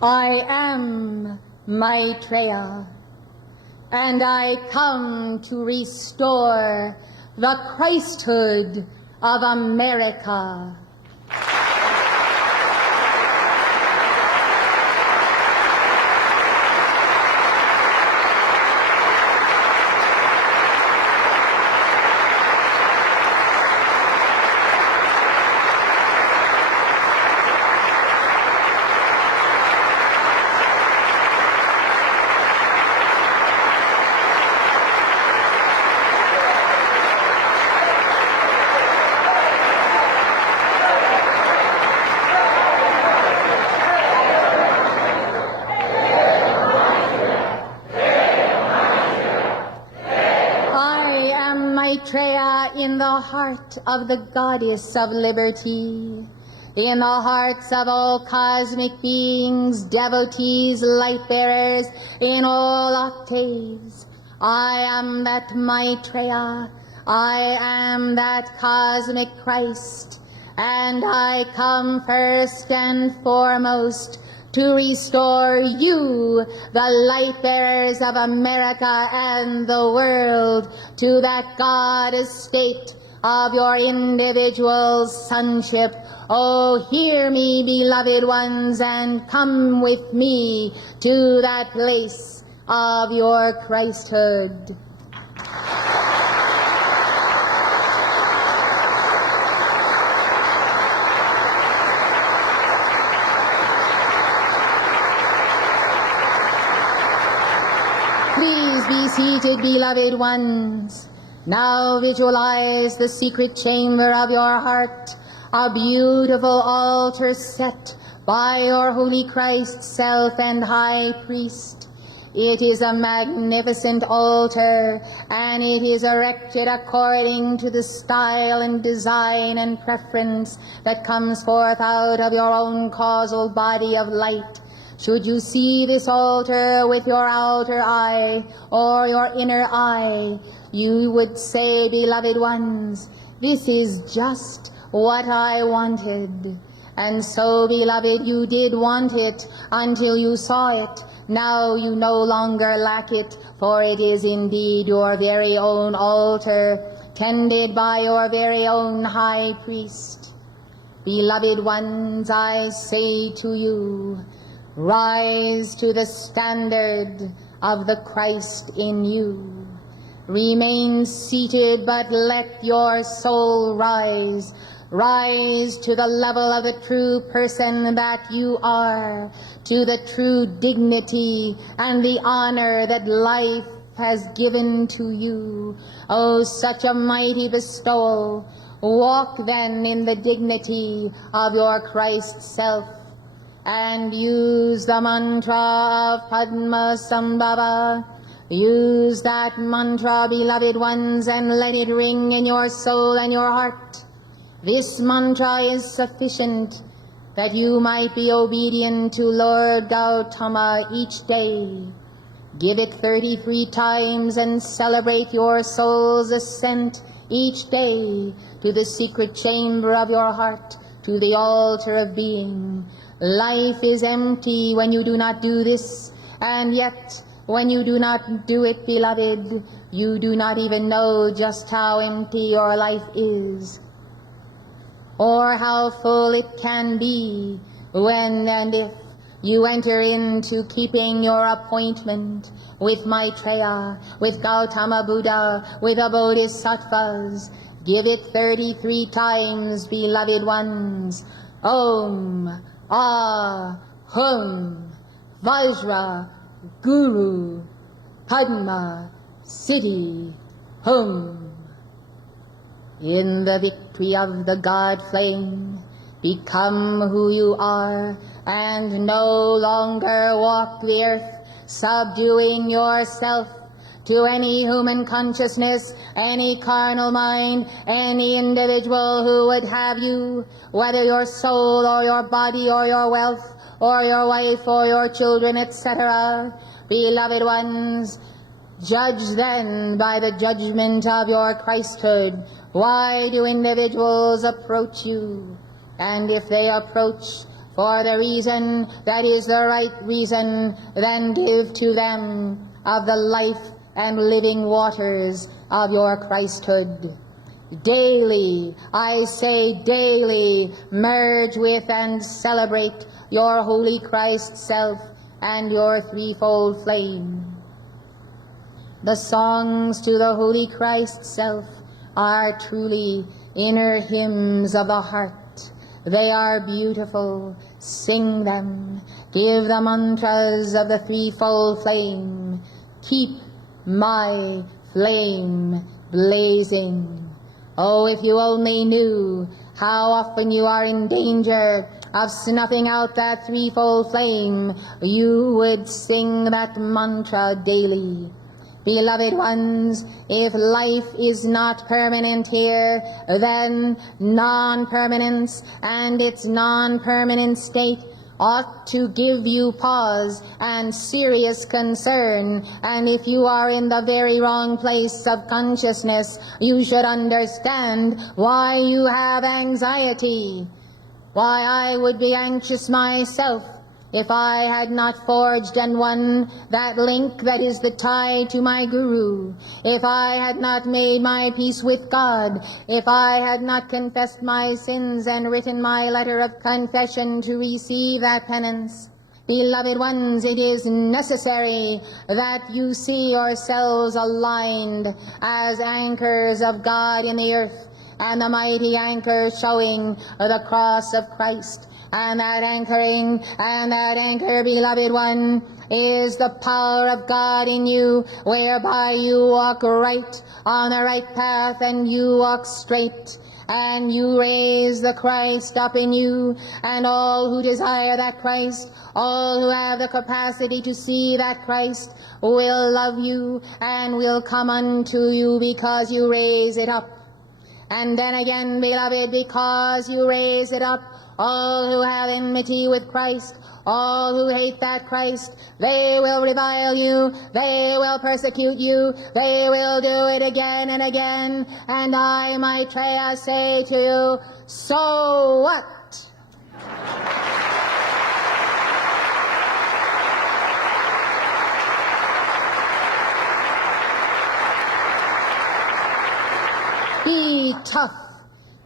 I am Maitreya, and I come to restore the Christhood of America. Maitreya in the heart of the goddess of liberty, in the hearts of all cosmic beings, devotees, light-bearers in all octaves. I am that Maitreya, I am that cosmic Christ, and I come first and foremost to restore you, the light-bearers of America and the world, to that God estate of your individual sonship. Oh, hear me, beloved ones, and come with me to that place of your Christhood. Please be seated, beloved ones. Now visualize the secret chamber of your heart, a beautiful altar set by your holy Christ, self and high priest. It is a magnificent altar, and it is erected according to the style and design and preference that comes forth out of your own causal body of light. Should you see this altar with your outer eye or your inner eye, you would say, beloved ones, this is just what I wanted. And so, beloved, you did want it until you saw it. Now you no longer lack it, for it is indeed your very own altar, tended by your very own high priest. Beloved ones, I say to you, rise to the standard of the Christ in you. Remain seated, but let your soul rise. Rise to the level of the true person that you are, to the true dignity and the honor that life has given to you. Oh, such a mighty bestowal. Walk then in the dignity of your Christ self, and use the mantra of Padma Sambhava. Use that mantra, beloved ones, and let it ring in your soul and your heart. This mantra is sufficient that you might be obedient to Lord Gautama each day. Give it 33 times and celebrate your soul's ascent each day to the secret chamber of your heart, to the altar of being. Life is empty when you do not do this, and yet when you do not do it, beloved, you do not even know just how empty your life is, or how full it can be when and if you enter into keeping your appointment with Maitreya, with Gautama Buddha, with the Bodhisattvas. Give it 33 times, beloved ones. Om, Ah, Hum, Vajra, Guru, Padma, Siddhi, Hum. In the victory of the God flame, become who you are, and no longer walk the earth, subduing yourself to any human consciousness, any carnal mind, any individual who would have you, whether your soul or your body or your wealth or your wife or your children, etc. Beloved ones, judge then by the judgment of your Christhood. Why do individuals approach you? And if they approach for the reason that is the right reason, then give to them of the life and living waters of your Christhood. Daily, I say daily, merge with and celebrate your holy Christ self and your threefold flame. The songs to the holy Christ self are truly inner hymns of the heart. They are beautiful. Sing them. Give the mantras of the threefold flame. Keep my flame blazing. Oh, if you only knew how often you are in danger of snuffing out that threefold flame, you would sing that mantra daily. Beloved ones, if life is not permanent here, then non-permanence and its non-permanent state ought to give you pause and serious concern. And if you are in the very wrong place of consciousness, you should understand why you have anxiety. Why I would be anxious myself if I had not forged and won that link that is the tie to my Guru, if I had not made my peace with God, if I had not confessed my sins and written my letter of confession to receive that penance. Beloved ones, it is necessary that you see yourselves aligned as anchors of God in the earth, and the mighty anchor showing the cross of Christ. And that anchoring, and that anchor, beloved one, is the power of God in you, whereby you walk right on the right path, and you walk straight, and you raise the Christ up in you, and all who desire that Christ, all who have the capacity to see that Christ, will love you, and will come unto you because you raise it up. And then again, beloved, because you raise it up, all who have enmity with Christ, all who hate that Christ, they will revile you, they will persecute you, they will do it again and again. And I, Maitreya, say to you, so what?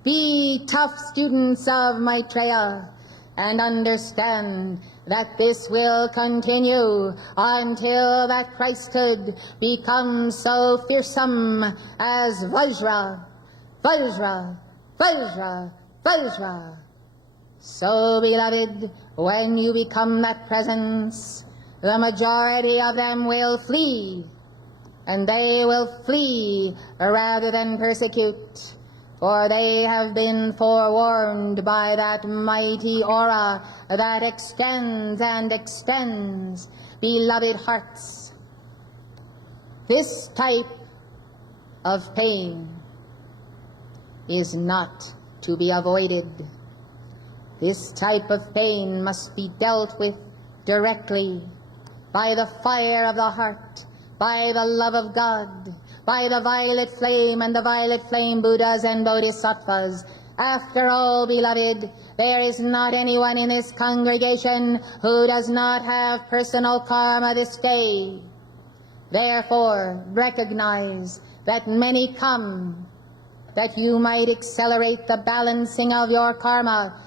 Be tough students of Maitreya, and understand that this will continue until that Christhood becomes so fearsome as Vajra, Vajra, Vajra, Vajra. So, beloved, when you become that presence, the majority of them will flee, and they will flee rather than persecute. For they have been forewarned by that mighty aura that extends and extends. Beloved hearts, this type of pain is not to be avoided. This type of pain must be dealt with directly by the fire of the heart, by the love of God, by the violet flame and the violet flame Buddhas and Bodhisattvas. After all, beloved, there is not anyone in this congregation who does not have personal karma this day. Therefore, recognize that many come, that you might accelerate the balancing of your karma.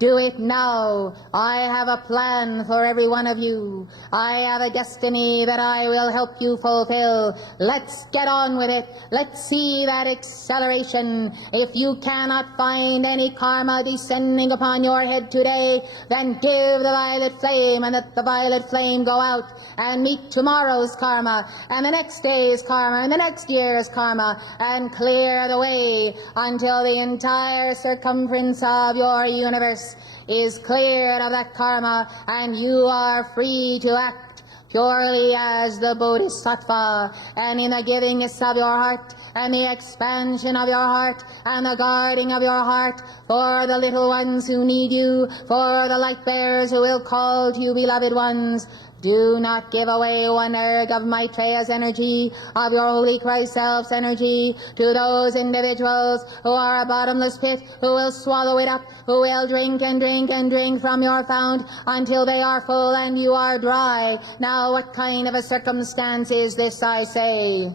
Do it now. I have a plan for every one of you. I have a destiny that I will help you fulfill. Let's get on with it. Let's see that acceleration. If you cannot find any karma descending upon your head today, then give the violet flame, and let the violet flame go out and meet tomorrow's karma, and the next day's karma, and the next year's karma, and clear the way until the entire circumference of your universe is cleared of that karma, and you are free to act purely as the Bodhisattva, and in the givingness of your heart, and the expansion of your heart, and the guarding of your heart, for the little ones who need you, for the light bearers who will call to you, beloved ones. Do not give away one erg of Maitreya's energy, of your Holy Christ Self's energy, to those individuals who are a bottomless pit, who will swallow it up, who will drink and drink and drink from your fount until they are full and you are dry. Now what kind of a circumstance is this, I say?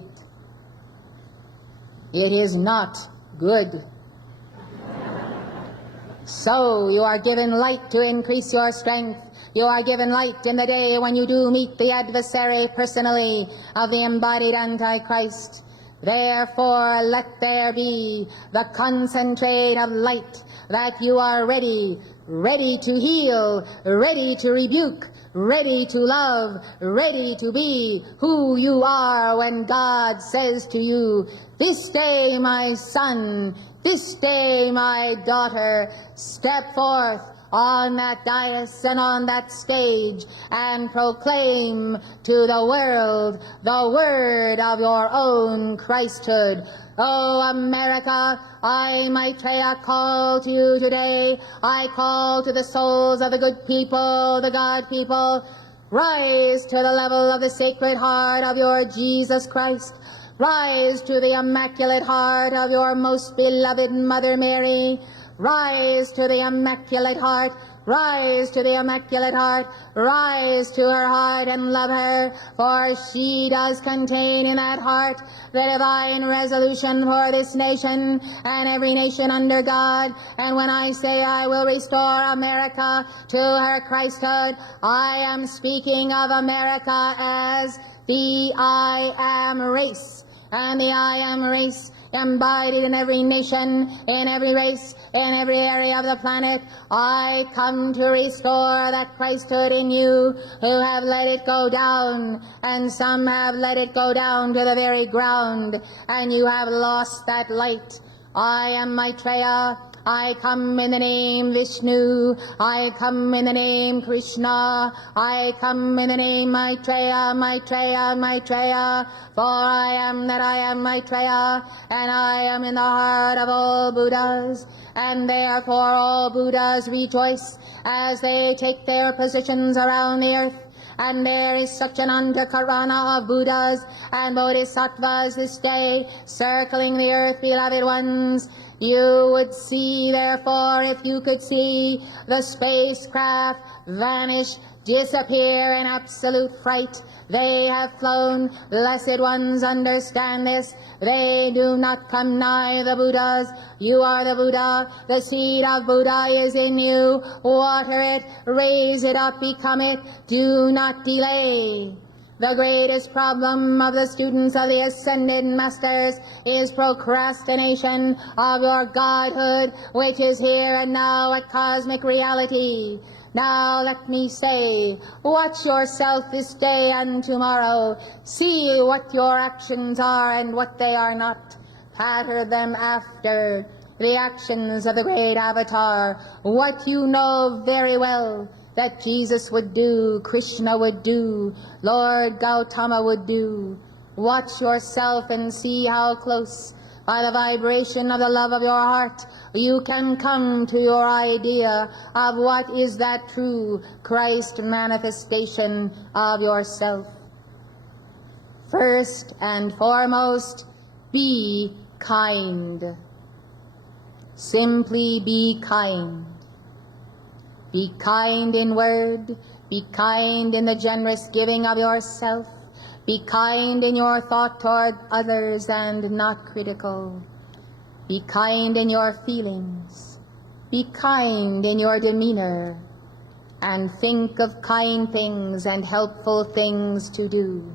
It is not good. So you are given light to increase your strength. You are given light in the day when you do meet the adversary personally of the embodied Antichrist. Therefore, let there be the concentrate of light, that you are ready to heal, ready to rebuke, ready to love, ready to be who you are when God says to you, "This day, my son, this day, my daughter, step forth on that dais and on that stage and proclaim to the world the word of your own Christhood." Oh, America, I, Maitreya, call to you today. I call to the souls of the good people, the God people. Rise to the level of the Sacred Heart of your Jesus Christ. Rise to the Immaculate Heart of your most beloved Mother Mary. Rise to the Immaculate Heart. Rise to the Immaculate Heart. Rise to her heart and love her, for she does contain in that heart the divine resolution for this nation and every nation under God. And when I say I will restore America to her Christhood, I am speaking of America as the I Am race. And the I Am race embodied in every nation, in every race, in every area of the planet. I come to restore that Christhood in you who have let it go down, and some have let it go down to the very ground, and you have lost that light. I am Maitreya. I come in the name Vishnu. I come in the name Krishna. I come in the name Maitreya, Maitreya, Maitreya. For I am that I am Maitreya, and I am in the heart of all Buddhas. And therefore all Buddhas rejoice as they take their positions around the earth. And there is such an underkarana of Buddhas and Bodhisattvas this day circling the earth, beloved ones. You would see, therefore, if you could see the spacecraft vanish, disappear in absolute fright. They have flown. Blessed ones, understand this. They do not come nigh the Buddhas. You are the Buddha. The seed of Buddha is in you. Water it, raise it up, become it. Do not delay. The greatest problem of the students of the Ascended Masters is procrastination of your Godhood, which is here and now a cosmic reality. Now let me say, watch yourself this day and tomorrow. See what your actions are and what they are not. Pattern them after the actions of the great Avatar. What you know very well that Jesus would do, Krishna would do, Lord Gautama would do. Watch yourself and see how close, by the vibration of the love of your heart, you can come to your idea of what is that true Christ manifestation of yourself. First and foremost, be kind. Simply be kind. Be kind in word, be kind in the generous giving of yourself, be kind in your thought toward others and not critical. Be kind in your feelings, be kind in your demeanor, and think of kind things and helpful things to do.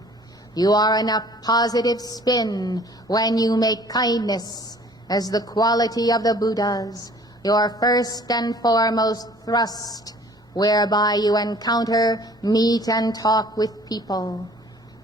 You are in a positive spin when you make kindness as the quality of the Buddhas, your first and foremost thrust, whereby you encounter, meet, and talk with people.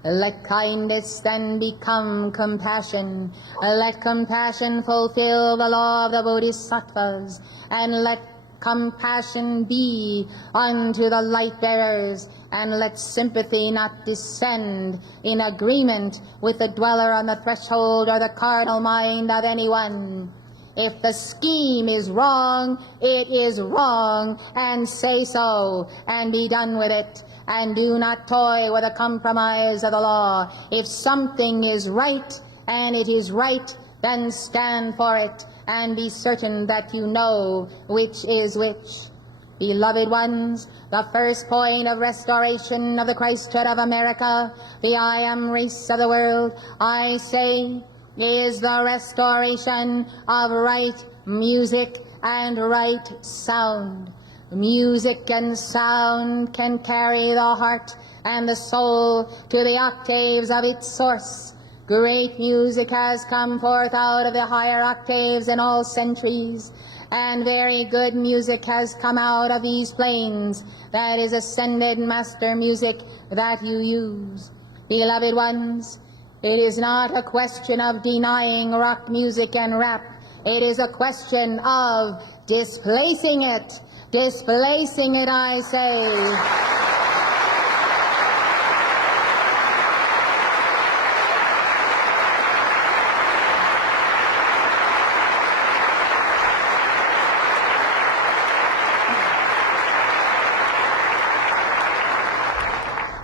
Let kindness then become compassion. Let compassion fulfill the law of the Bodhisattvas, and let compassion be unto the light bearers, and let sympathy not descend in agreement with the dweller on the threshold or the carnal mind of anyone. If the scheme is wrong, it is wrong, and say so, and be done with it, and do not toy with a compromise of the law. If something is right, and it is right, then stand for it, and be certain that you know which is which. Beloved ones, the first point of restoration of the Christhood of America, the I am race of the world, I say, is the restoration of right music and right sound. Music and sound can carry the heart and the soul to the octaves of its source. Great music has come forth out of the higher octaves in all centuries, and very good music has come out of these plains, that is ascended master music that you use. Beloved ones, it is not a question of denying rock music and rap. It is a question of displacing it. Displacing it, I say.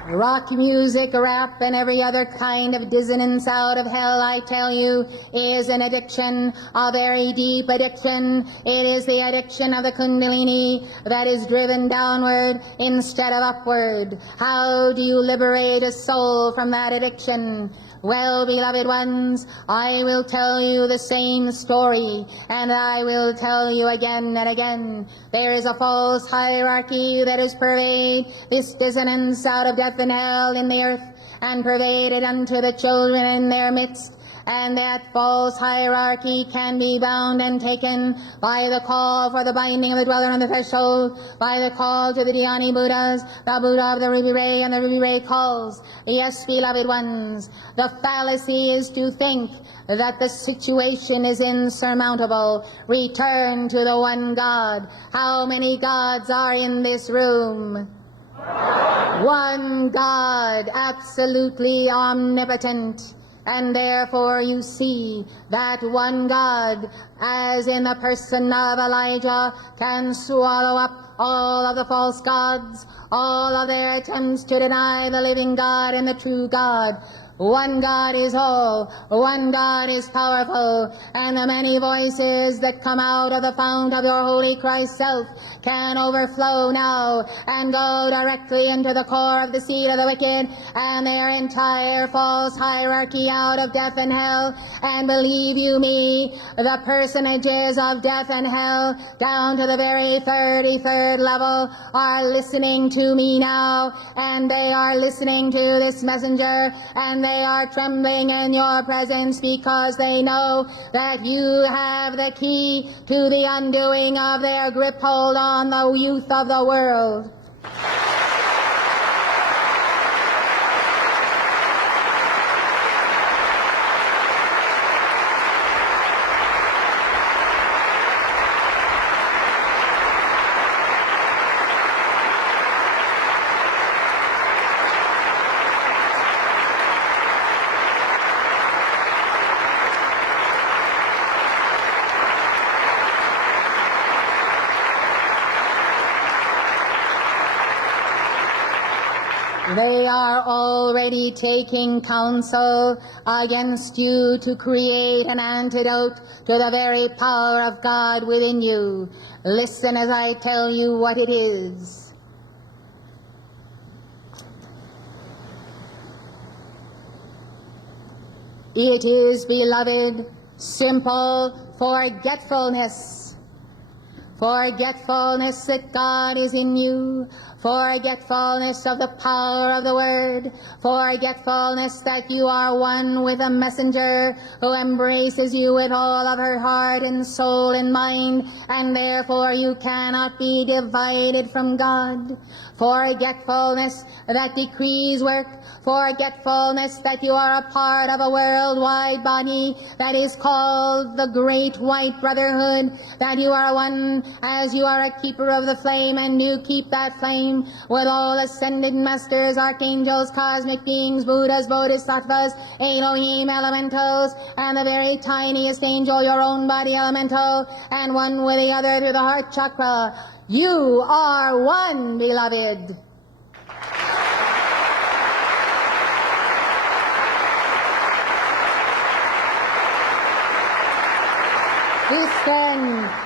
Rock music, rap, and every other kind of dissonance out of hell, I tell you, is an addiction, a very deep addiction. It is the addiction of the Kundalini that is driven downward instead of upward. How do you liberate a soul from that addiction? Well, beloved ones, I will tell you the same story, and I will tell you again and again. There is a false hierarchy that has pervaded this dissonance out of death and hell in the earth, and pervaded unto the children in their midst. And that false hierarchy can be bound and taken by the call for the binding of the dweller on the threshold, by the call to the Dhyani Buddhas, the Buddha of the Ruby Ray and the Ruby Ray calls. Yes, beloved ones, the fallacy is to think that the situation is insurmountable. Return to the one God. How many gods are in this room? One God, absolutely omnipotent. And therefore you see that one God, as in the person of Elijah, can swallow up all of the false gods, all of their attempts to deny the living God and the true God. One God is all, one God is powerful, and the many voices that come out of the fount of your holy Christ self can overflow now and go directly into the core of the seed of the wicked and their entire false hierarchy out of death and hell. And believe you me, the personages of death and hell down to the very 33rd level are listening to me now, and they are listening to this messenger, and they are trembling in your presence because they know that you have the key to the undoing of their grip hold on the youth of the world. They are already taking counsel against you to create an antidote to the very power of God within you. Listen as I tell you what it is. It is, beloved, simple forgetfulness. Forgetfulness that God is in you. Forgetfulness of the power of the Word. Forgetfulness that you are one with a messenger who embraces you with all of her heart and soul and mind, and therefore you cannot be divided from God. Forgetfulness that decrees work. Forgetfulness that you are a part of a worldwide body that is called the Great White Brotherhood, that you are one as you are a keeper of the flame, and do keep that flame with all ascended masters, archangels, cosmic beings, Buddhas, Bodhisattvas, Elohim, elementals, and the very tiniest angel, your own body elemental, and one with the other through the heart chakra. You are one, beloved.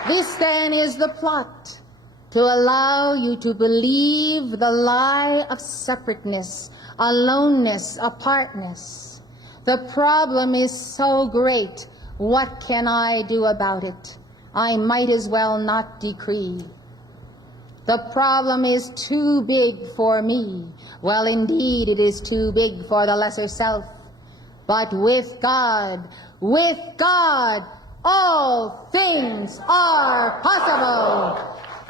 This then is the plot to allow you to believe the lie of separateness, aloneness, apartness. The problem is so great, what can I do about it? I might as well not decree. The problem is too big for me. Well, indeed, it is too big for the lesser self. But with God, all things are possible.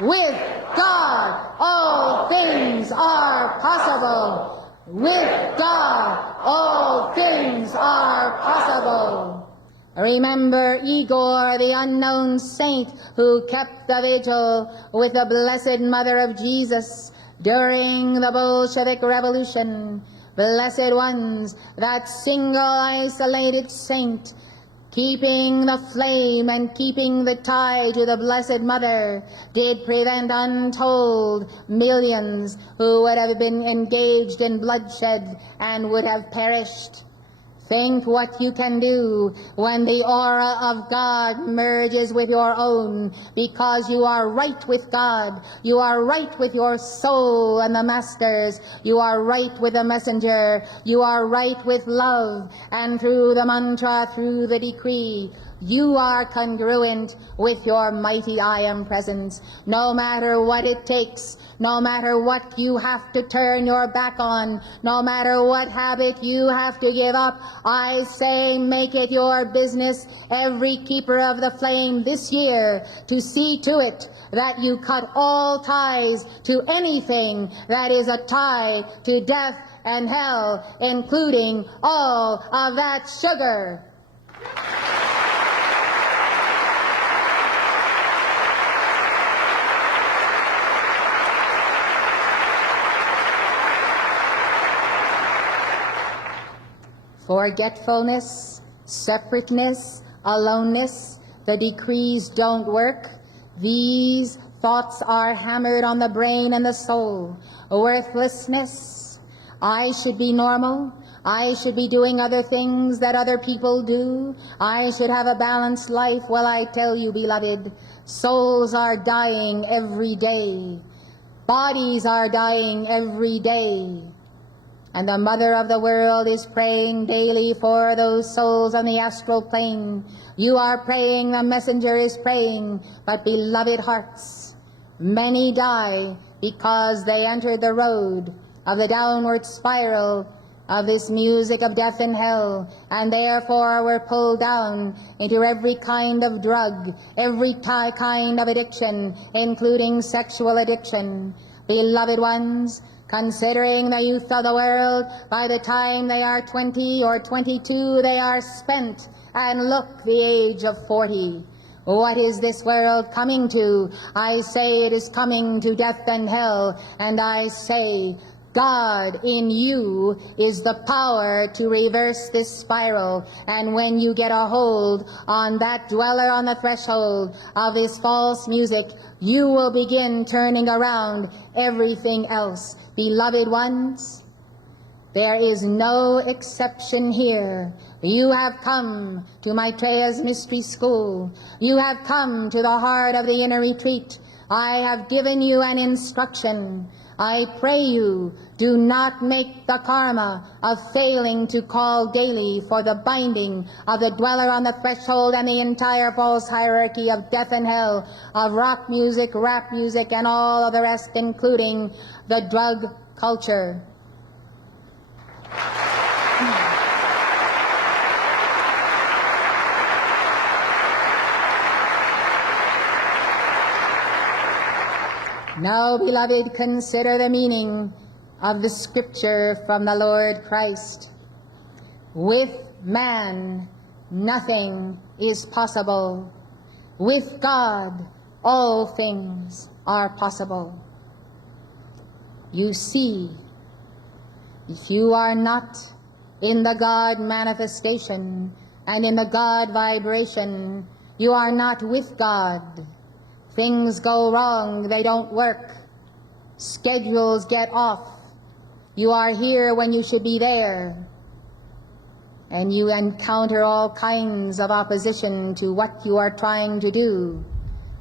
With God, all things are possible. With God, all things are possible. Remember Igor, the unknown saint who kept the vigil with the Blessed Mother of Jesus during the Bolshevik Revolution. Blessed ones, that single isolated saint, keeping the flame and keeping the tie to the Blessed Mother, did prevent untold millions who would have been engaged in bloodshed and would have perished. Think what you can do when the aura of God merges with your own, because you are right with God, you are right with your soul and the masters, you are right with the messenger, you are right with love, and through the mantra, through the decree, you are congruent with your mighty I Am presence. No matter what it takes, no matter what you have to turn your back on, no matter what habit you have to give up, I say make it your business, every keeper of the flame this year, to see to it that you cut all ties to anything that is a tie to death and hell, including all of that sugar. Forgetfulness, separateness, aloneness, the decrees don't work. These thoughts are hammered on the brain and the soul. Worthlessness, I should be normal. I should be doing other things that other people do. I should have a balanced life. Well, I tell you, beloved, souls are dying every day. Bodies are dying every day. And the Mother of the world is praying daily for those souls on the astral plane. You are praying, the messenger is praying, but beloved hearts, many die because they entered the road of the downward spiral of this music of death and hell, and therefore were pulled down into every kind of drug, every kind of addiction, including sexual addiction. Beloved ones, considering the youth of the world, by the time they are 20 or 22, they are spent, and look, the age of 40. What is this world coming to? I say it is coming to death and hell, and I say, God in you is the power to reverse this spiral, and when you get a hold on that dweller on the threshold of this false music, you will begin turning around everything else. Beloved ones, there is no exception here. You have come to Maitreya's mystery school. You have come to the heart of the inner retreat. I have given you an instruction. I pray you, do not make the karma of failing to call daily for the binding of the dweller on the threshold and the entire false hierarchy of death and hell, of rock music, rap music, and all of the rest, including the drug culture. Now, beloved, consider the meaning of the scripture from the Lord Christ. With man, nothing is possible. With God, all things are possible. You see, if you are not in the God manifestation and in the God vibration, you are not with God. Things go wrong, they don't work. Schedules get off. You are here when you should be there. And you encounter all kinds of opposition to what you are trying to do.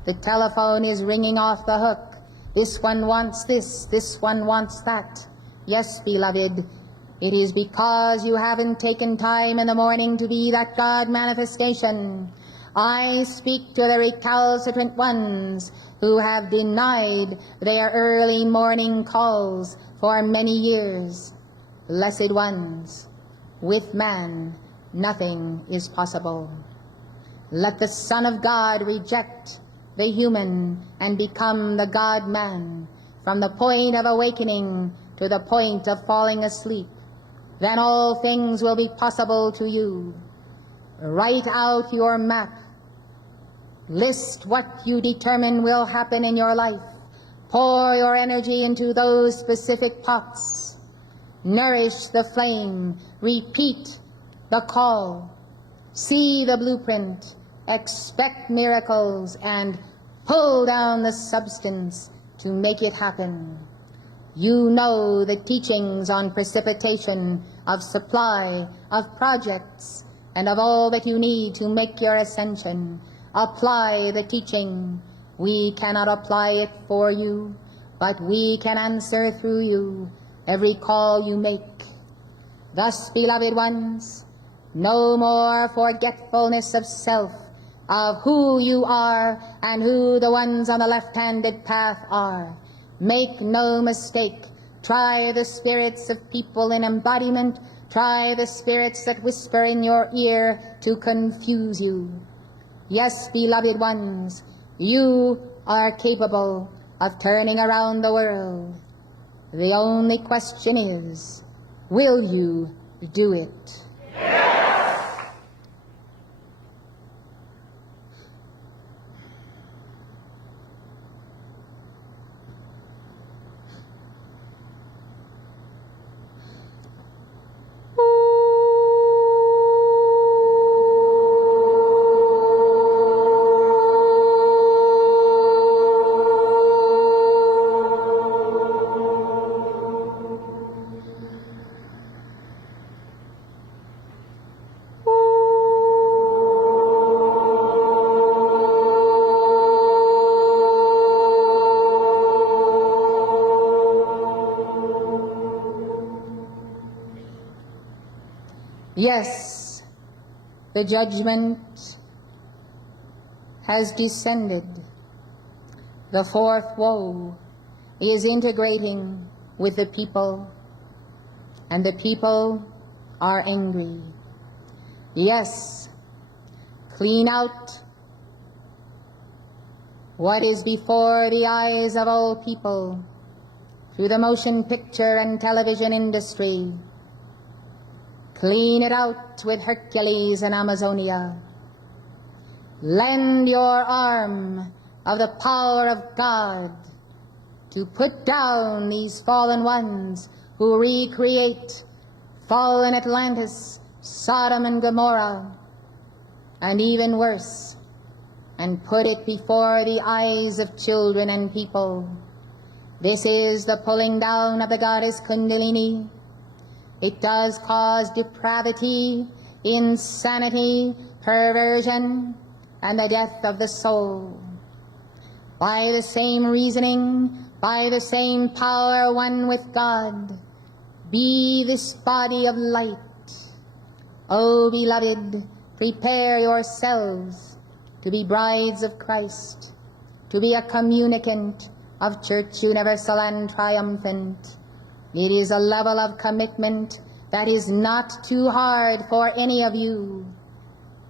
The telephone is ringing off the hook. This one wants this one wants that. Yes, beloved, it is because you haven't taken time in the morning to be that God manifestation. I speak to the recalcitrant ones who have denied their early morning calls for many years. Blessed ones, with man nothing is possible. Let the Son of God reject the human and become the God-man, from the point of awakening to the point of falling asleep. Then all things will be possible to you. Write out your map. List what you determine will happen in your life. Pour your energy into those specific pots. Nourish the flame. Repeat the call. See the blueprint. Expect miracles and pull down the substance to make it happen. You know the teachings on precipitation, of supply, of projects, and of all that you need to make your ascension. Apply the teaching. We cannot apply it for you, but we can answer through you every call you make. Thus, beloved ones, no more forgetfulness of self, of who you are and who the ones on the left-handed path are. Make no mistake. Try the spirits of people in embodiment. Try the spirits that whisper in your ear to confuse you. Yes, beloved ones, you are capable of turning around the world. The only question is, will you do it? Yes, the judgment has descended. The fourth woe is integrating with the people, and the people are angry. Yes, clean out what is before the eyes of all people through the motion picture and television industry. Clean it out with Hercules and Amazonia. Lend your arm of the power of God to put down these fallen ones who recreate fallen Atlantis, Sodom and Gomorrah, and even worse, and put it before the eyes of children and people. This is the pulling down of the goddess Kundalini. It does cause depravity, insanity, perversion, and the death of the soul. By the same reasoning, by the same power, one with God, be this body of light. O beloved, prepare yourselves to be brides of Christ, to be a communicant of Church universal and triumphant. It is a level of commitment that is not too hard for any of you,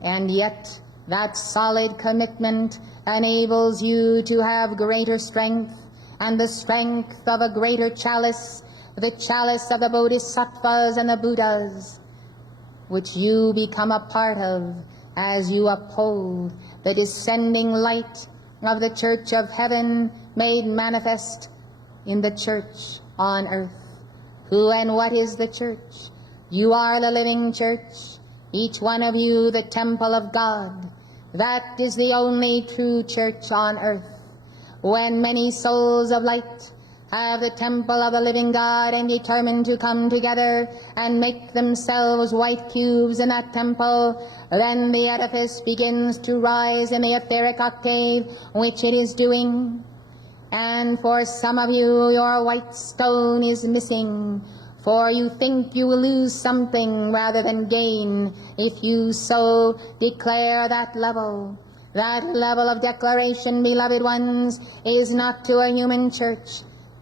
and yet that solid commitment enables you to have greater strength, and the strength of a greater chalice, the chalice of the Bodhisattvas and the Buddhas, which you become a part of as you uphold the descending light of the church of heaven made manifest in the church on earth. Who and what is the church? You are the living church, each one of you the temple of God. That is the only true church on earth. When many souls of light have the temple of the living God and determine to come together and make themselves white cubes in that temple, then the edifice begins to rise in the etheric octave which it is doing. And for some of you, your white stone is missing, for you think you will lose something rather than gain if you so declare that level. That level of declaration, beloved ones, is not to a human church,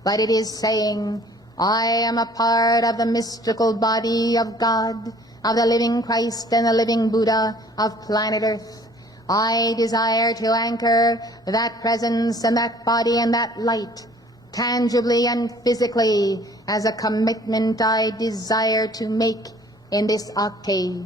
but it is saying, I am a part of the mystical body of God, of the living Christ and the living Buddha of planet Earth. I desire to anchor that presence and that body and that light tangibly and physically as a commitment I desire to make in this octave.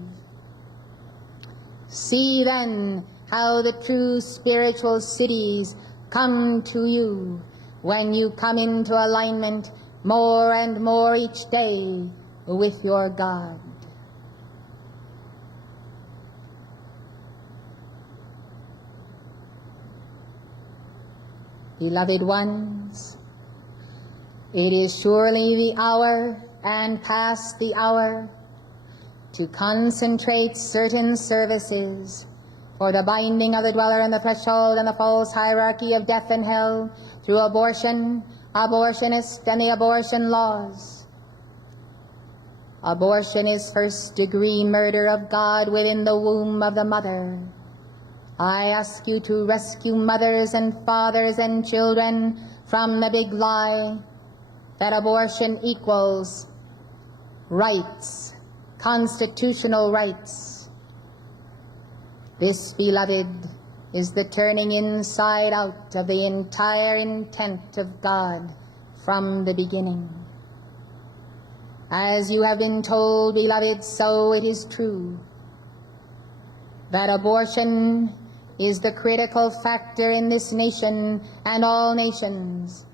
See then how the true spiritual cities come to you when you come into alignment more and more each day with your God. Beloved ones, it is surely the hour and past the hour to concentrate certain services for the binding of the dweller in the threshold and the false hierarchy of death and hell through abortion, abortionist, and the abortion laws. Abortion is first-degree murder of God within the womb of the mother. I ask you to rescue mothers and fathers and children from the big lie that abortion equals rights, constitutional rights. This, beloved, is the turning inside out of the entire intent of God from the beginning. As you have been told, beloved, so it is true that abortion is the critical factor in this nation and all nations,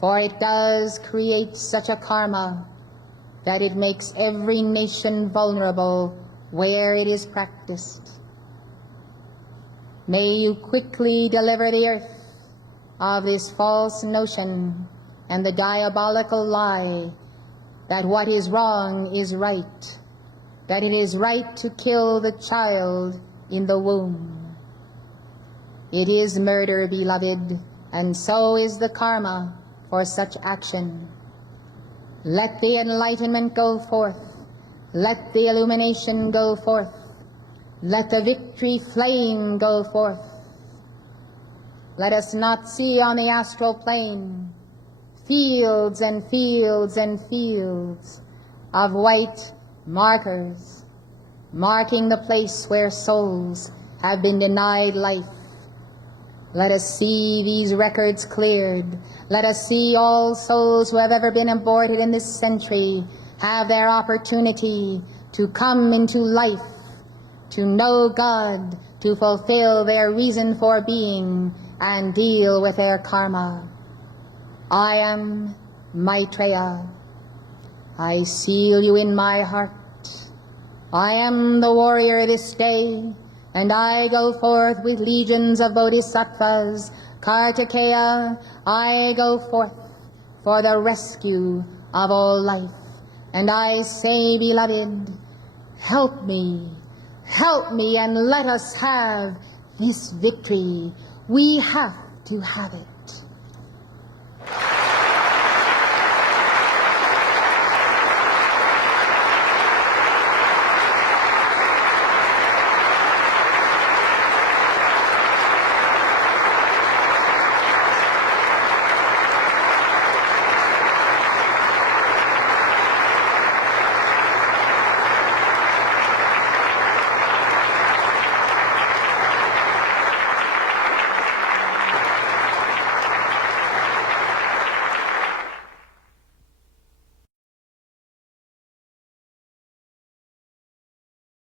for it does create such a karma that it makes every nation vulnerable where it is practiced. May you quickly deliver the earth of this false notion and the diabolical lie that what is wrong is right, that it is right to kill the child in the womb. It is murder, beloved, and so is the karma for such action. Let the enlightenment go forth. Let the illumination go forth. Let the victory flame go forth. Let us not see on the astral plane fields and fields and fields of white markers marking the place where souls have been denied life. Let us see these records cleared. Let us see all souls who have ever been aborted in this century have their opportunity to come into life, to know God, to fulfill their reason for being, and deal with their karma. I am Maitreya. I seal you in my heart. I am the warrior this day, and I go forth with legions of bodhisattvas, Kartikeya. I go forth for the rescue of all life. And I say, beloved, help me, and let us have this victory. We have to have it.